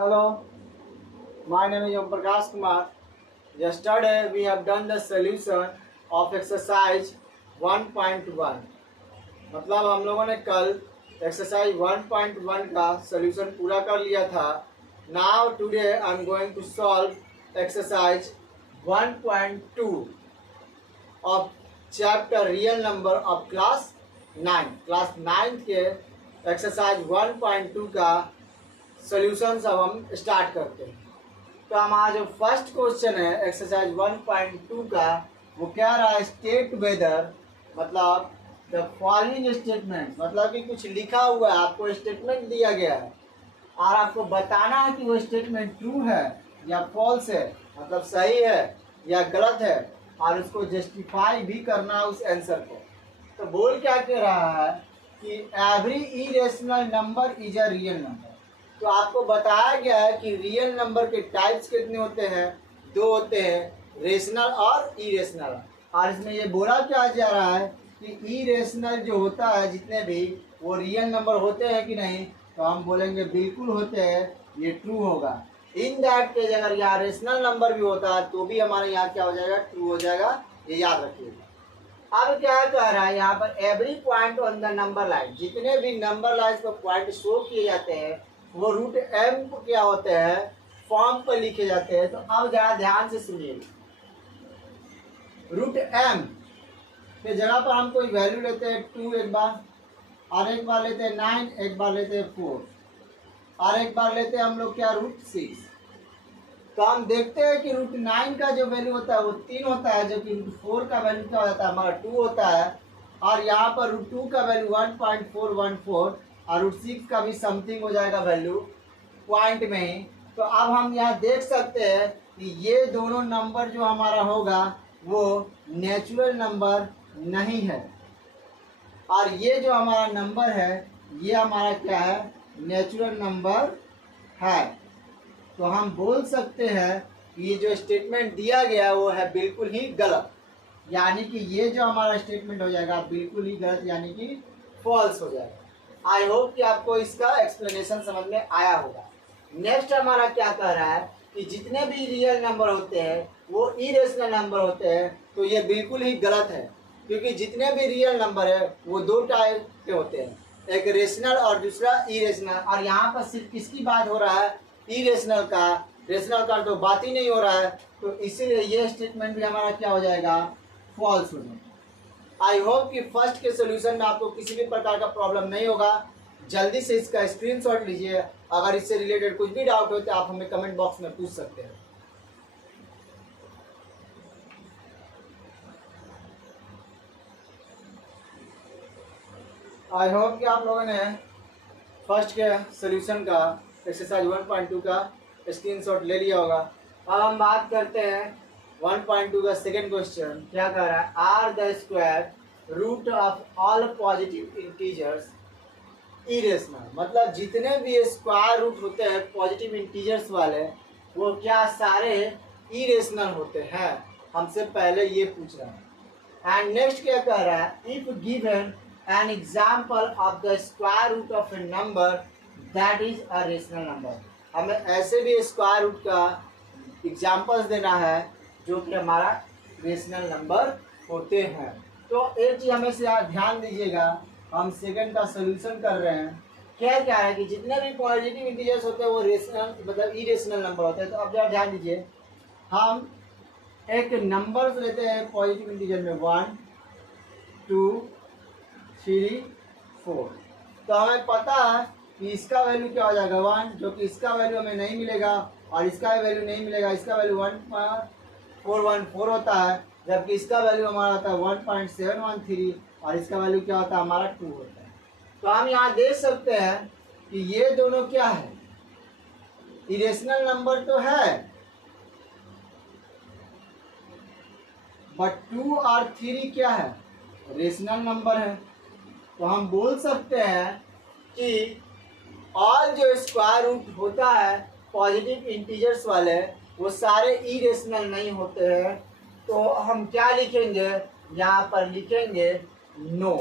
Hello, my name is Om Prakash Kumar. Yesterday we have done the solution of exercise 1.1. मतलब हम लोगों ने कल एक्सरसाइज 1.1 का सॉल्यूशन पूरा कर लिया था. Now today I am going to solve exercise 1.2 of chapter real number of class 9. Class 9 के एक्सरसाइज 1.2 का सॉल्यूशन अब हम स्टार्ट करते हैं. तो हमारा जो फर्स्ट क्वेश्चन है एक्सरसाइज 1.2 का वो क्या रहा है, स्टेट वेदर मतलब द फॉलोइंग स्टेटमेंट, मतलब कि कुछ लिखा हुआ है, आपको स्टेटमेंट दिया गया है और आपको बताना है कि वो स्टेटमेंट ट्रू है या फॉल्स है, मतलब सही है या गलत है, और उसको जस्टिफाई भी करना है उस आंसर को. तो बोल क्या कह रहा है कि every irrational number is a real number. तो आपको बताया गया है कि रियल नंबर के टाइप्स कितने होते हैं, दो होते हैं, रेशनल और इरेशनल. और इसमें ये बोला क्या जा रहा है कि इरेशनल जो होता है जितने भी वो रियल नंबर होते हैं कि नहीं, तो हम बोलेंगे बिल्कुल होते हैं, ये ट्रू होगा. इन दैट केस अगर यहाँ रेशनल नंबर भी होता है तो भी हमारे यहाँ क्या हो जाएगा, ट्रू हो जाएगा, ये याद रखिएगा. अब क्या कह रहा है यहाँ पर, every point on the number line, जितने भी नंबर लाइन पर पॉइंट शो किए जाते हैं वो रूट एम को क्या होते हैं, फॉर्म पर लिखे जाते हैं. तो अब जरा ध्यान से सुनिए, रूट एम के जगह पर हम कोई वैल्यू लेते हैं 2 एक बार, और एक बार लेते हैं 9, एक बार लेते हैं 4, और एक बार लेते हैं हम लोग क्या, रूट 6. तो हम देखते हैं कि रूट 9 का जो वैल्यू होता है वो 3 होता है, जो कि रूट 4 का वैल्यू क्या होता है, हमारा 2 होता है. और यहाँ पर रूट 2 का वैल्यू 1.414 और रूट 6 का भी समथिंग हो जाएगा वैल्यू पॉइंट में ही. तो अब हम यहाँ देख सकते हैं कि ये दोनों नंबर जो हमारा होगा वो नेचुरल नंबर नहीं है, और ये जो हमारा नंबर है ये हमारा क्या है, नेचुरल नंबर है. तो हम बोल सकते हैं कि ये जो स्टेटमेंट दिया गया वो है बिल्कुल ही गलत, यानी कि ये जो हमारा स्टेटमेंट हो जाएगा बिल्कुल ही गलत, यानी कि फॉल्स हो जाएगा. आई होप कि आपको इसका एक्सप्लेनेशन समझ में आया होगा. नेक्स्ट हमारा क्या कह रहा है कि जितने भी रियल नंबर होते हैं वो इरेशनल नंबर होते हैं. तो ये बिल्कुल ही गलत है, क्योंकि जितने भी रियल नंबर है वो दो टाइप के होते हैं, एक रेशनल और दूसरा इरेशनल. और यहाँ पर सिर्फ किसकी बात हो रहा है, इरेशनल का. रेशनल का तो बात ही नहीं हो रहा है, तो इसीलिए ये स्टेटमेंट भी हमारा क्या हो जाएगा, फॉल्स हो जाएगा. आई होप कि फर्स्ट के सोल्यूशन में आपको किसी भी प्रकार का प्रॉब्लम नहीं होगा. जल्दी से इसका स्क्रीनशॉट लीजिए. अगर इससे रिलेटेड कुछ भी डाउट हो तो आप हमें कमेंट बॉक्स में पूछ सकते हैं. आई होप कि आप लोगों ने फर्स्ट के सोल्यूशन का एक्सरसाइज 1.2 का स्क्रीनशॉट ले लिया होगा. अब हम बात करते हैं 1.2 का सेकेंड क्वेश्चन. क्या कह रहा है, are the square root of all positive integers irrational. मतलब जितने भी स्क्वायर रूट होते हैं पॉजिटिव इंटीजर्स वाले वो क्या सारे इरेशनल होते हैं, हमसे पहले ये पूछ रहा है. एंड नेक्स्ट क्या कह रहा है, if given an example of the square root of a number that is a rational number. हमें ऐसे भी स्क्वायर रूट का एग्जाम्पल्स देना है जो कि हमारा रेशनल नंबर होते हैं. तो एक चीज़ हमेशा ध्यान दीजिएगा, हम सेकंड का सोल्यूशन कर रहे हैं. क्या क्या है कि जितने भी पॉजिटिव इंटीजर्स होते हैं वो रेशनल मतलब इरेशनल नंबर होते हैं. तो अब जरा ध्यान दीजिए, हम एक नंबर लेते हैं पॉजिटिव इंटीजर में 1 2 3 4. तो हमें पता है कि इसका वैल्यू क्या हो जाएगा 1, जो कि इसका वैल्यू हमें नहीं मिलेगा, और इसका वैल्यू नहीं मिलेगा. इसका वैल्यू 1.414 होता है, जबकि इसका वैल्यू हमारा होता है 1.713, और इसका वैल्यू क्या होता है हमारा 2 होता है. तो हम यहाँ देख सकते हैं कि ये दोनों क्या है, इरेशनल नंबर तो है, बट 2 और 3 क्या है, रेशनल नंबर है. तो हम बोल सकते हैं कि ऑल जो स्क्वायर रूट होता है पॉजिटिव इंटीजर्स वाले वो सारे इरेशनल नहीं होते हैं. तो हम क्या लिखेंगे, यहाँ पर लिखेंगे नो.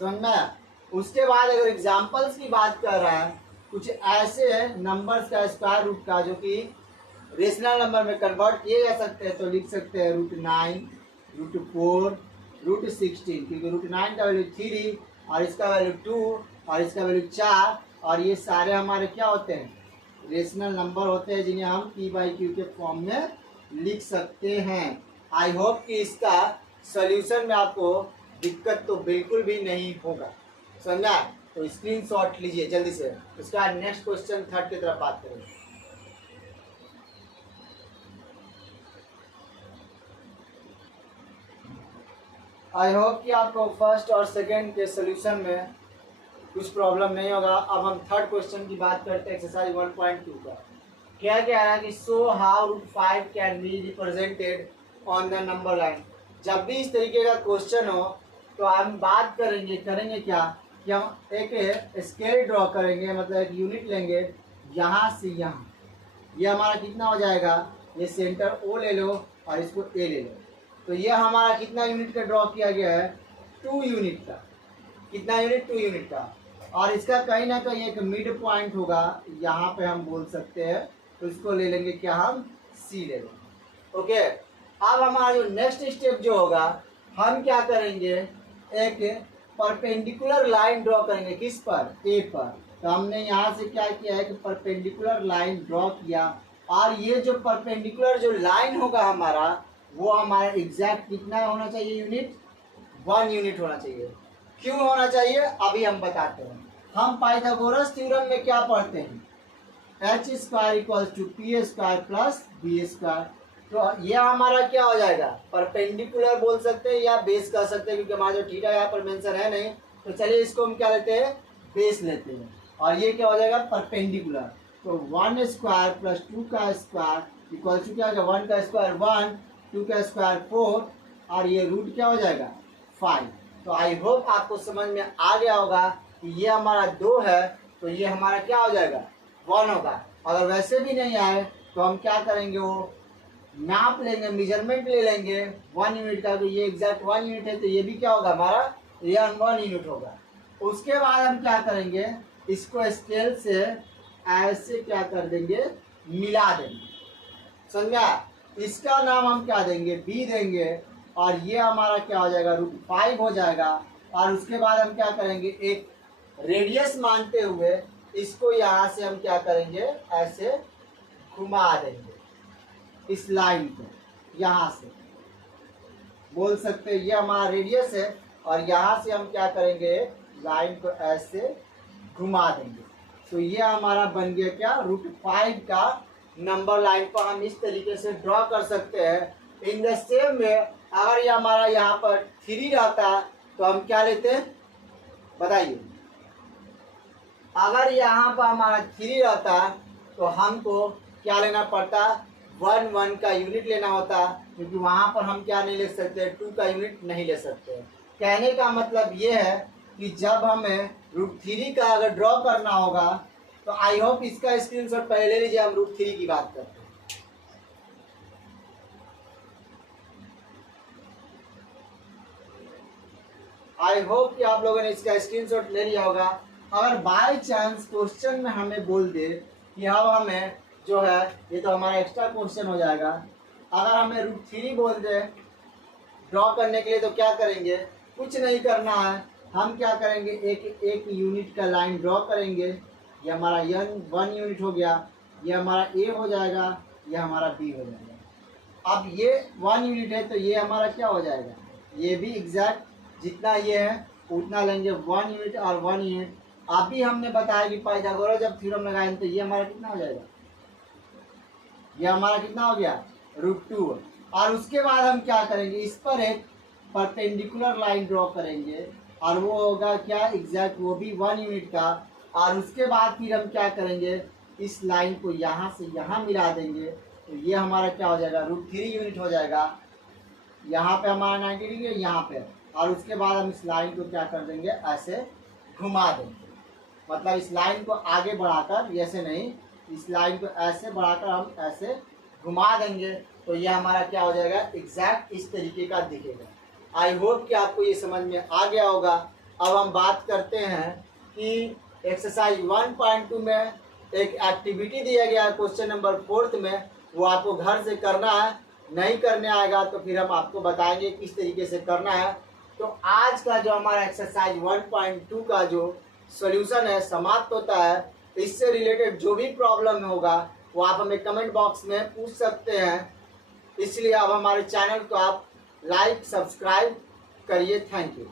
समझ में. उसके बाद अगर एग्जाम्पल्स की बात कर रहा है कुछ ऐसे नंबर्स का स्क्वायर रूट का जो कि रेशनल नंबर में कन्वर्ट किए जा सकते हैं, तो लिख सकते हैं √9, √4, √16, क्योंकि √9 का वैल्यू 3 और इसका वैल्यू 2 और इसका वैल्यू 4, और ये सारे हमारे क्या होते हैं, रेशनल नंबर होते हैं जिन्हें हम p/q के फॉर्म में लिख सकते हैं। आई होप कि इसका सॉल्यूशन में आपको दिक्कत तो बिल्कुल भी नहीं होगा, समझा? तो स्क्रीनशॉट लीजिए जल्दी से। उसके बाद नेक्स्ट क्वेश्चन 3 की तरफ बात करेंगे। आई होप कि आपको फर्स्ट और सेकंड के सॉल्यूशन में कुछ प्रॉब्लम नहीं होगा। अब हम थर्ड क्वेश्चन की बात करते हैं, एक्सरसाइज 1.2 का। क्या कह रहा है कि so how √5 can be represented on the number line. जब भी इस तरीके का क्वेश्चन हो तो हम बात करेंगे क्या कि हम एक स्केल ड्रॉ करेंगे, मतलब एक यूनिट लेंगे यहाँ से यहाँ। ये हमारा कितना हो जाएगा, ये सेंटर O ले लो और इसको A ले लो, तो ये हमारा कितना यूनिट का ड्रॉ किया गया है, 2 यूनिट का। कितना यूनिट, 2 यूनिट का। और इसका कहीं ना कहीं एक मिड पॉइंट होगा, यहाँ पे हम बोल सकते हैं, तो इसको ले लेंगे क्या, हम C ले लेंगे। ओके, अब हमारा जो नेक्स्ट स्टेप जो होगा, हम क्या करेंगे, एक परपेंडिकुलर लाइन ड्रॉ करेंगे। किस पर, A पर। तो हमने यहाँ से क्या किया है कि परपेंडिकुलर लाइन ड्रॉ किया, और ये जो परपेंडिकुलर जो लाइन होगा हमारा, वो हमारा एग्जैक्ट कितना होना चाहिए यूनिट, 1 यूनिट होना चाहिए। क्यों होना चाहिए अभी हम बताते हैं। हम पाइथागोरस थ्योरम में क्या पढ़ते हैं, h² = p² + b²। तो ये हमारा क्या हो जाएगा, परपेंडिकुलर बोल सकते हैं या बेस कर सकते हैं, क्योंकि हमारा जो थीटा यहाँ पर मेंशन है नहीं, तो चलिए इसको हम क्या लेते हैं, बेस लेते हैं। और ये क्या हो जाएगा, परपेंडिकुलर। तो 1² + 2² = क्या हो जाएगा, 1 का स्क्वायर 1, 2 का स्क्वायर 4, और ये रूट क्या हो जाएगा, 5। तो आई होप आपको समझ में आ गया होगा कि ये हमारा 2 है, तो ये हमारा क्या हो जाएगा, 1 होगा। अगर वैसे भी नहीं आए तो हम क्या करेंगे, वो नाप लेंगे, मेजरमेंट ले लेंगे 1 यूनिट का, तो ये एग्जैक्ट 1 यूनिट है, तो ये भी क्या होगा हमारा, ये 1 यूनिट होगा। उसके बाद हम क्या करेंगे, इसको स्केल से ऐसे क्या कर देंगे, मिला देंगे, समझा? इसका नाम हम क्या देंगे, B देंगे, और ये हमारा क्या हो जाएगा, √5 हो जाएगा। और उसके बाद हम क्या करेंगे, एक रेडियस मानते हुए इसको यहाँ से हम क्या करेंगे, ऐसे घुमा देंगे इस लाइन को, यहाँ से बोल सकते हैं ये हमारा रेडियस है, और यहाँ से हम क्या करेंगे, लाइन को ऐसे घुमा देंगे। तो ये हमारा बन गया क्या, √5 का नंबर लाइन को हम इस तरीके से ड्रॉ कर सकते हैं। इन द सेम वे अगर ये हमारा यहाँ पर 3 रहता तो हम क्या लेते, बताइए। अगर यहाँ पर हमारा 3 रहता तो हमको क्या लेना पड़ता, 1 1 का यूनिट लेना होता, क्योंकि वहाँ पर हम क्या नहीं ले सकते, 2 का यूनिट नहीं ले सकते। कहने का मतलब ये है कि जब हमें √3 का अगर ड्रॉ करना होगा, तो आई होप इसका स्क्रीनशॉट पहले ले लीजिए, हम √3 की बात करते हैं। आई होप कि आप लोगों ने इसका स्क्रीनशॉट ले लिया होगा। अगर बाय चांस क्वेश्चन में हमें बोल दे कि अब हमें जो है, ये तो हमारा एक्स्ट्रा क्वेश्चन हो जाएगा, अगर हमें √3 बोल दे ड्रॉ करने के लिए, तो क्या करेंगे, कुछ नहीं करना है। हम क्या करेंगे, एक यूनिट का लाइन ड्रॉ करेंगे। ये हमारा 1 यूनिट हो गया, ये हमारा A हो जाएगा, ये हमारा B हो जाएगा। अब ये 1 यूनिट है, तो ये हमारा क्या हो जाएगा, ये भी एग्जैक्ट जितना ये है उतना लेंगे, 1 यूनिट और 1 यूनिट। अभी हमने बताया कि पाइथागोरस जब थ्योरम लगाएंगे तो ये हमारा कितना हो जाएगा, ये हमारा कितना हो गया, √2। और उसके बाद हम क्या करेंगे, इस पर एक परपेंडिकुलर लाइन ड्रॉ करेंगे, और वो होगा क्या, एग्जैक्ट वो भी 1 यूनिट का। और उसके बाद फिर हम क्या करेंगे, इस लाइन को यहाँ से यहाँ मिला देंगे, तो ये हमारा क्या हो जाएगा, √3 यूनिट हो जाएगा। यहाँ पे हमारा 90 डिग्री है, यहाँ पे। और उसके बाद हम इस लाइन को क्या कर देंगे, ऐसे घुमा देंगे, मतलब इस लाइन को आगे बढ़ाकर, ऐसे नहीं, इस लाइन को ऐसे बढ़ाकर हम ऐसे घुमा देंगे, तो ये हमारा क्या हो जाएगा, एग्जैक्ट इस तरीके का दिखेगा। आई होप कि आपको ये समझ में आ गया होगा। अब हम बात करते हैं कि एक्सरसाइज 1.2 में एक एक्टिविटी दिया गया है क्वेश्चन नंबर 4 में, वो आपको घर से करना है। नहीं करने आएगा तो फिर हम आपको बताएंगे किस तरीके से करना है। तो आज का जो हमारा एक्सरसाइज 1.2 का जो सॉल्यूशन है समाप्त होता है। तो इससे रिलेटेड जो भी प्रॉब्लम होगा वो आप हमें कमेंट बॉक्स में पूछ सकते हैं। इसलिए अब हमारे चैनल को आप लाइक सब्सक्राइब करिए। Thank you.